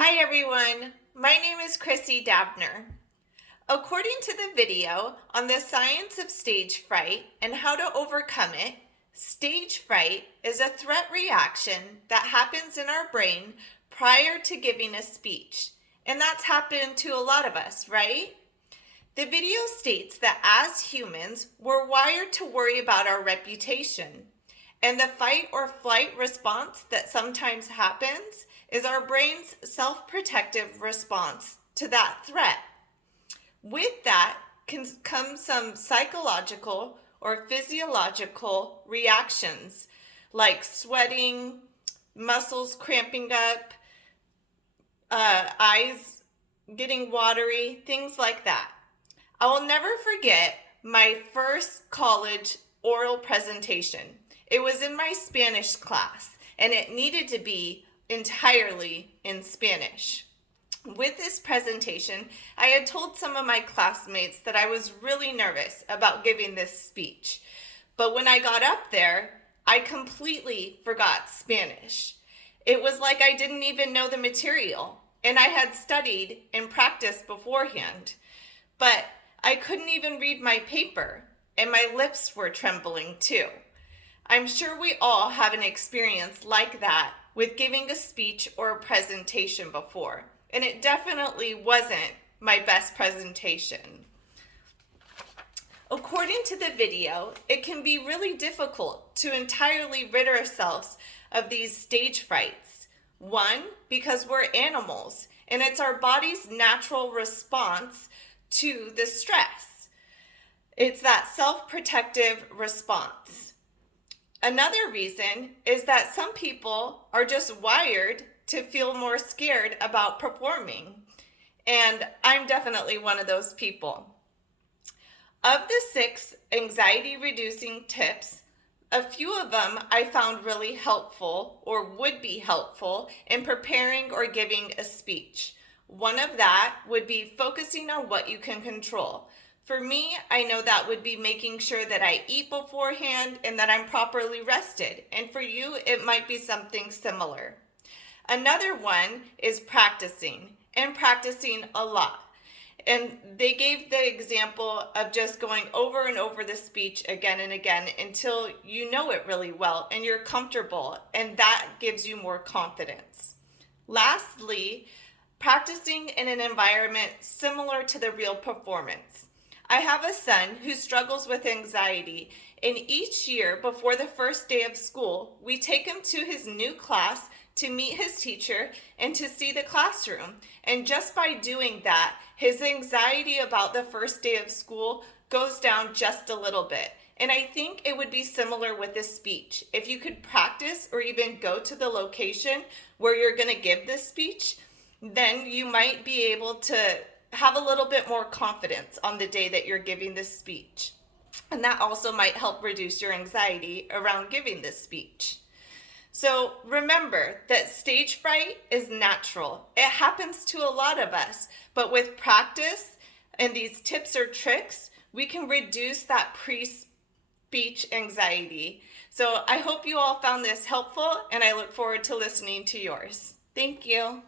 Hi everyone, my name is Chrissy Dabner. According to the video on the science of stage fright and how to overcome it, stage fright is a threat reaction that happens in our brain prior to giving a speech. And that's happened to a lot of us, right? The video states that as humans, we're wired to worry about our reputation. And the fight or flight response that sometimes happens is our brain's self-protective response to that threat. With that comes some psychological or physiological reactions like sweating, muscles cramping up, eyes getting watery, things like that. I will never forget my first college oral presentation. It was in my Spanish class, and it needed to be entirely in Spanish. With this presentation, I had told some of my classmates that I was really nervous about giving this speech. But when I got up there, I completely forgot Spanish. It was like I didn't even know the material, and I had studied and practiced beforehand. But I couldn't even read my paper, and my lips were trembling too. I'm sure we all have an experience like that with giving a speech or a presentation before, and it definitely wasn't my best presentation. According to the video, it can be really difficult to entirely rid ourselves of these stage frights. One, because we're animals, and it's our body's natural response to the stress. It's that self-protective response. Another reason is that some people are just wired to feel more scared about performing, and I'm definitely one of those people. Of the 6 anxiety-reducing tips, a few of them I found really helpful or would be helpful in preparing or giving a speech. One of that would be focusing on what you can control. For me, I know that would be making sure that I eat beforehand and that I'm properly rested. And for you, it might be something similar. Another one is practicing, and practicing a lot. And they gave the example of just going over and over the speech again and again until you know it really well and you're comfortable, and that gives you more confidence. Lastly, practicing in an environment similar to the real performance. I have a son who struggles with anxiety, and each year before the first day of school, we take him to his new class to meet his teacher and to see the classroom. And just by doing that, his anxiety about the first day of school goes down just a little bit. And I think it would be similar with this speech. If you could practice or even go to the location where you're going to give this speech, then you might be able to have a little bit more confidence on the day that you're giving this speech. And that also might help reduce your anxiety around giving this speech. So remember that stage fright is natural. It happens to a lot of us, but with practice and these tips or tricks, we can reduce that pre-speech anxiety. So I hope you all found this helpful, and I look forward to listening to yours. Thank you.